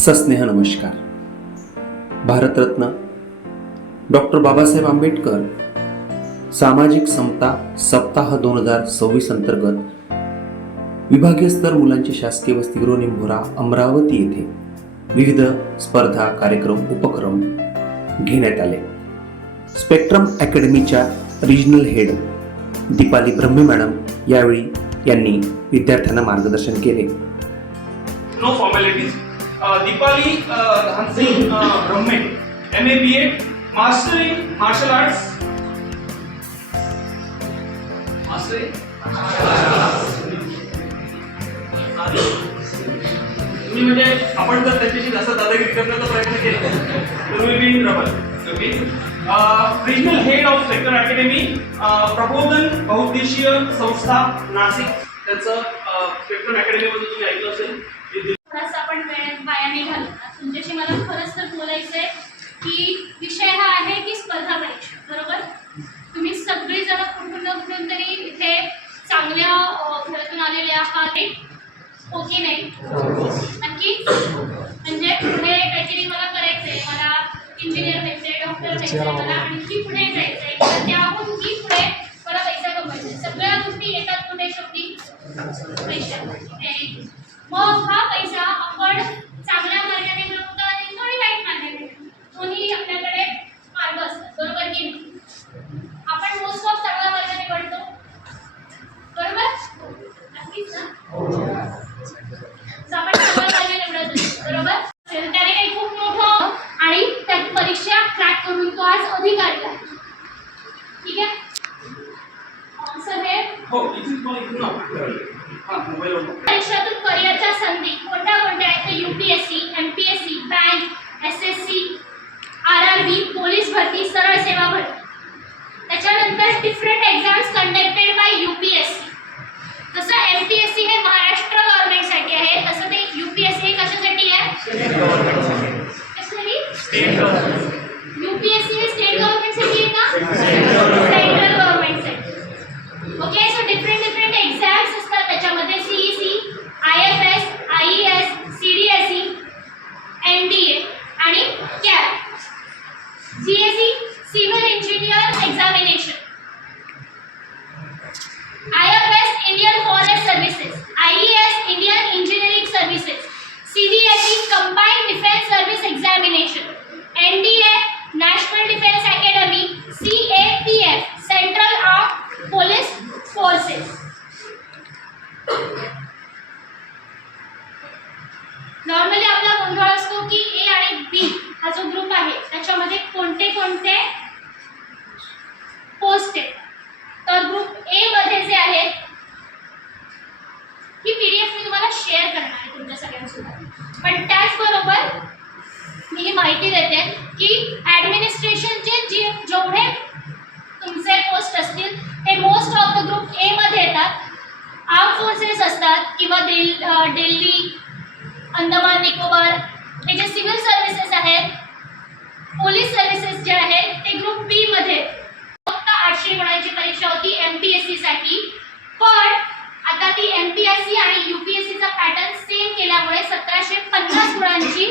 सस्नेह नमस्कार. भारतरत्न डॉक्टर बाबासाहेब आंबेडकर सामाजिक समता सप्ताह 2026 अंतर्गत विभागीय स्तर मुलांची शासकीय वसतिगृह निंभोरा अमरावती येथे विविध स्पर्धा कार्यक्रम उपक्रम घेण्यात आले. स्पेक्ट्रम अकॅडमीच्या regional head Deepali Brahme madam यावेळी यांनी विद्यार्थ्यांना मार्गदर्शन केले. No formalities. Deepali Dhansing Brahme MA BA master in martial arts. तुम्ही म्हणजे आपण जर त्याच्याशी जास्त दादागिरी करण्याचा प्रयत्न केला तर will be in trouble. Okay. Regional head of spectrum academy प्रबोधन बहुउद्देशीय संस्था नाशिक. त्यांचं स्पेक्ट्रम अकॅडमीमध्ये तुम्ही ऐकलं असेल. आपण वेळेत वाया नाही घालवणार. तुमच्याशी मला खरंच तर बोलायचंय की विषय हा आहे की स्पर्धा परीक्षा. बरोबर, तुम्ही सगळी जण कुठून ना कुठून तरी इथे चांगल्या घरातून आलेले आहात. ओके नाही नक्की. म्हणजे पुढे काहीतरी मला करायचंय, मला इंजिनियर व्हायचंय, डॉक्टर व्हायचंय, मला आणखी पुढे जायचंय, त्याहून की पुढे मला पैसा कमवायचा. सगळ्या गोष्टी येतात कुठे शेवटी पैसा. मग हा पैसा आपण चांगल्या मार्गाने मिळवतो आणि थोडी वाईट मार्गाने, दोन्ही आपल्याकडे मार्ग असतात. बरोबर की नाही? आपण मोस्ट ऑफ चांगल्या मार्गाने मिळतो. बरोबर नक्कीच ना. आपण चांगल्या मार्गाने मिळत असतो. बरोबर. त्याने काही खूप मोठं आणि त्यात परीक्षा क्रॅक करून तो आज अधिकारी आहे. ठीक आहे. सर हे हो इथून पण इथून परीक्षातून करिअरच्या संधी कोणत्या कोणत्या आहेत? तर UPSC, MPSC, bank, SSC, RRB, police भरती, सरळ सेवा भरती. त्याच्यानंतर different exams conducted by UPSC. जसं MPSC हे महाराष्ट्र गव्हर्नमेंटसाठी आहे, तसं ते UPSC हे कशासाठी आहे? UPSC हे स्टेट गव्हर्नमेंटसाठी आहे का? सेंट्रल गव्हर्नमेंटसाठी. ओके. सो डिफरंट एक्झाम्स असतात त्याच्यामध्ये. CEC, IFS, IES, CDSE, NDA आणि CAT. CSE civil engineer examination. IFS Indian forest services. IES Indian engineering services. CDSE combined defence service examination. NDA national defence academy. CAPF central armed police forces. Normally आपला गोंधळ असतो की A आणि B हा जो group आहे त्याच्यामध्ये कोणते कोणते पोस्ट आहेत. तर ग्रुप A मध्ये जे आहेत ही PDF मी तुम्हाला शेअर करणार आहे तुमच्या सगळ्यांसोबत. पण त्याचबरोबर मी ही माहिती देते की ॲडमिनिस्ट्रेशनचे जेवढे तुमचे पोस्ट असतील ते most of the group A मध्ये येतात. आर्म फोर्सेस असतात किंवा दिल्ली, अंदमान निकोबार हे जे सिव्हिल सर्व्हिसेस आहेत, पोलीस सर्व्हिसेस जे आहेत ते ग्रुप B मध्ये. फक्त 800 गुणांची परीक्षा होती MPSC साठी. पण आता ती MPSC आणि UPSC चा पॅटर्न सेम केल्यामुळे 1750 गुणांची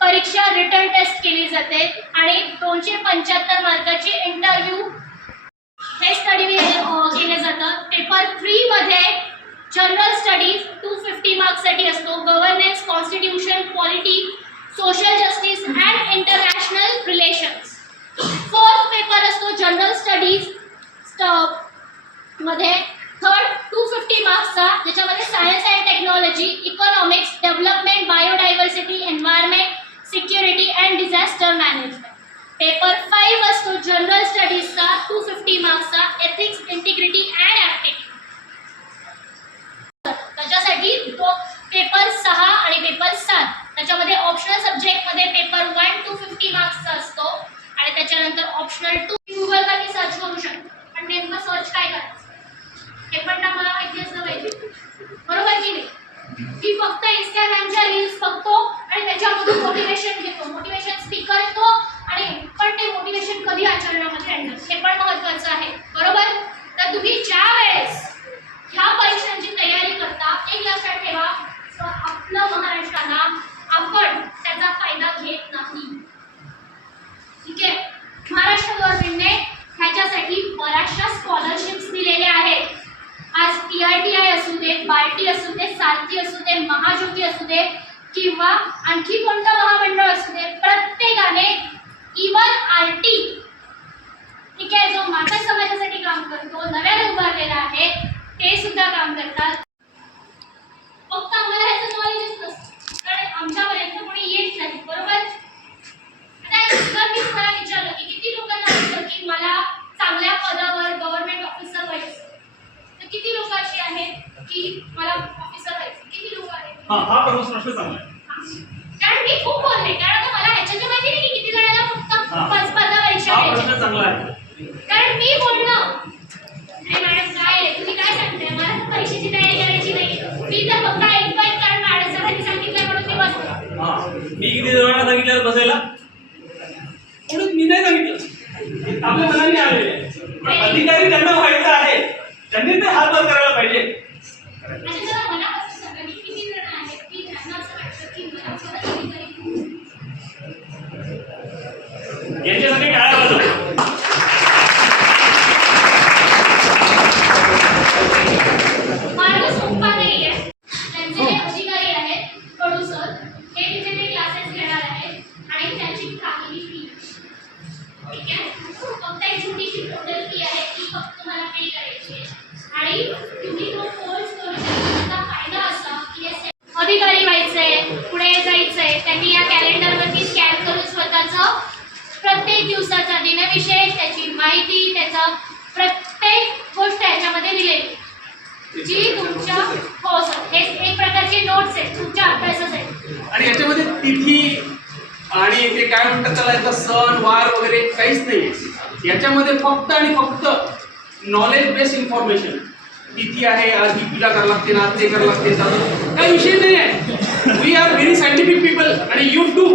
परीक्षा रिटर्न टेस्ट केली जाते आणि 275 मार्काचे इंटरव्ह्यू हे स्टडी केले जातं. पेपर 3 मध्ये जनरल स्टडीज 250 मार्क्ससाठी असतो. Governance, constitution, polity, social justice and international relations. 4th paper असतो जनरल स्टडीज मध्ये. 3rd 250 मार्क्सचा, ज्याच्यामध्ये science and technology, economics, development, biodiversity, environment, security and disaster management. Paper 5 असतो जनरल स्टडीजचा 250 मार्क्सचा, एथिक्स, इंटिग्रिटी अँड ॲप्टिट्यूड. त्याच्यासाठी तो पेपर 6 आणि पेपर 7 त्याच्यामध्ये ऑप्शनल सब्जेक्टमध्ये पेपर 1 250 मार्क्सचा असतो आणि त्याच्यानंतर ऑप्शनल 2 गुगलवरती सर्च करू शकतो. पण नेमकं सर्च काय करायचं हे पण मला माहिती असलं पाहिजे. बरोबर की नाही? मी फक्त इंस्टाग्रामच्या रील्स बघतो आणि त्याच्यामधून मोटिवेशन घेतो, मोटिवेशन स्पीकर येतो आणि पण ते मोटिवेशन कधी आचरणामध्ये आणलं हे पण महत्त्वाचं आहे. बरोबर. तर तुम्ही ज्या वेळेस ह्या परीक्षांची तयारी करता एक लक्षात ठेवा, आपलं महाराष्ट्राला किंवा आणखी कोणतं महामंडळ असू दे, प्रत्येकाने इवन आरटी, ठीक आहे, जो माता समाजासाठी काम करतो, नव्याने उभारलेला आहे, ते सुद्धा काम करतात. फक्त आम्हाला ह्याचं नॉलेजच नसतं, कारण आमच्यापर्यंत कोणी येत नाही, बरोबर. आता जर मी तुम्हाला विचारलं की किती लोकांना वाटतं की मला चांगल्या पदावर गव्हर्नमेंट ऑफिसर व्हायचं, तर किती लोक अशी आहेत की मला ऑफिसर व्हायचं, किती लोक आहेत? हा प्रश्न चांगला आहे. कारण मी खूप बोलले, कारण आता मला ह्याच्याची माहिती नाही की किती जणांना फक्त हा. 5-15 परीक्षा हा द्यायच्या. प्रश्न चांगला आहे. कारण मी बोलणं, अरे मॅडम काय आहे, तुम्ही काय सांगताय, मला तर परीक्षेची तयारी करायची नाही, मी तर फक्त ऐकतोय कारण मॅडम सरांनी सांगितलं म्हणून मी बसलो. हा मी किती जणांना सांगितलं बसायला, म्हणून मी नाही सांगितलं, आपल्या मनाने आलेले आहे. पण अधिकारी त्यांना व्हायचं आहे, त्यांनी ते हात वर करायला पाहिजे. आणि जरा मनापासून सांगा की किती जण आहेत की ज्यांना असं वाटतं की मला खरंच अधिकारी यांच्यासाठी काय वाजव. मार्ग सोपा नाहीये. त्यांचे जे अधिकारी आहेत कडू सर, हे तिथे ते क्लासेस घेणार आहेत आणि त्याची काहीही फी, ठीक आहे, फक्त एक छोटीशी टोटल फी आहे ती फक्त तुम्हाला पे करायची आहे. आणि तुम्ही तो कोर्स करून त्याचा फायदा असा की हे अधिकारी व्हायचंय, पुढे जायचंय, त्यांनी या कॅलेंडरवरती स्कॅन करून स्वतःचं प्रत्येक दिवसाचा दिनविशेष, त्याची माहिती, त्याचा प्रत्येक गोष्ट याच्यामध्ये दिलेली, जी तुमच्या, हो सर, हे एक प्रकारची नोट्स आहेत, तुमच्या अभ्यासच आहे. आणि याच्यामध्ये तिथी आणि ते काय म्हणतात त्याला, याचा सण वार वगैरे काहीच नाही. याच्यामध्ये फक्त आणि फक्त नॉलेज बेस्ड इन्फॉर्मेशन. तिथी आहे, आज ही पूजा करावं लागते ना, ते करावं लागते, काही विषय नाही आहे. We are very scientific people आणि यू टू.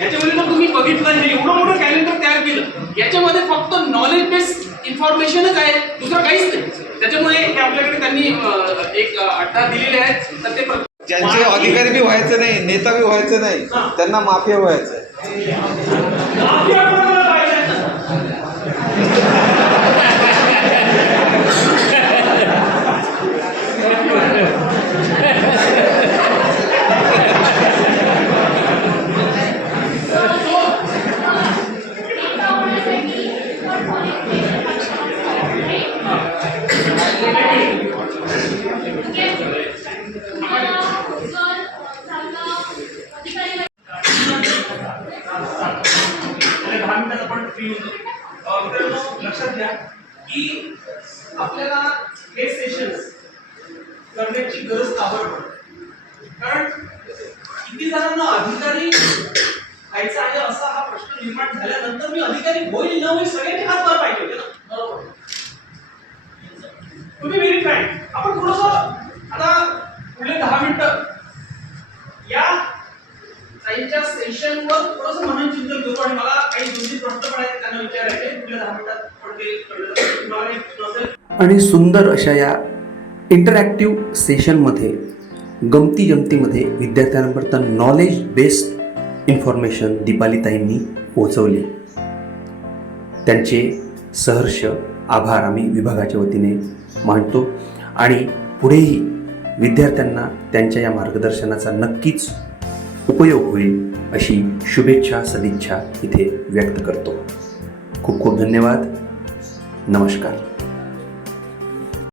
याच्यामध्ये तर तुम्ही बघितलं हे एवढं मोठं कॅलेंडर तयार केलं, याच्यामध्ये फक्त नॉलेज बेस्ड इन्फॉर्मेशनच आहे, दुसरं काहीच नाही. त्याच्यामुळे हे आपल्याकडे त्यांनी एक अड्डा दिलेले आहेत, तर ते ज्यांचे अधिकारी बी व्हायचं नाही, नेता बी व्हायचं नाही, त्यांना माफिया व्हायचं. लक्षात घ्या की आपल्याला हे सेशन्स करण्याची गरज का पडते, कारण किती जणांना अधिकारी व्हायचा आहे असा हा प्रश्न निर्माण झाल्यानंतर मी अधिकारी होईल न होईल सगळ्यांनी हात वर पाहिजे होते ना, बरोबर. तुम्ही व्हेरीफाय. आपण थोडस आता पुढे 10 मिनिटं या त्यांच्या सेशनवर थोडंसं मनन चिंतन करू आणि मला काही 2-3 प्रश्न पण आहेत त्यांना विचारायचे. पुढल्या 10 मिनिटात पण ते तुम्हाला एक प्रश्न असेल. आणि सुंदर अशा या इंटरॅक्टिव्ह सेशनमध्ये गमती जमतीमध्ये विद्यार्थ्यांपर्यंत नॉलेज बेस्ड इन्फॉर्मेशन दीपालीताईंनी पोहोचवली. त्यांचे सहर्ष आभार आम्ही विभागाच्या वतीने मानतो आणि पुढेही विद्यार्थ्यांना त्यांच्या या मार्गदर्शनाचा नक्कीच उपयोग होईल अशी शुभेच्छा सदिच्छा इथे व्यक्त करतो. खूप खूप धन्यवाद. नमस्कार.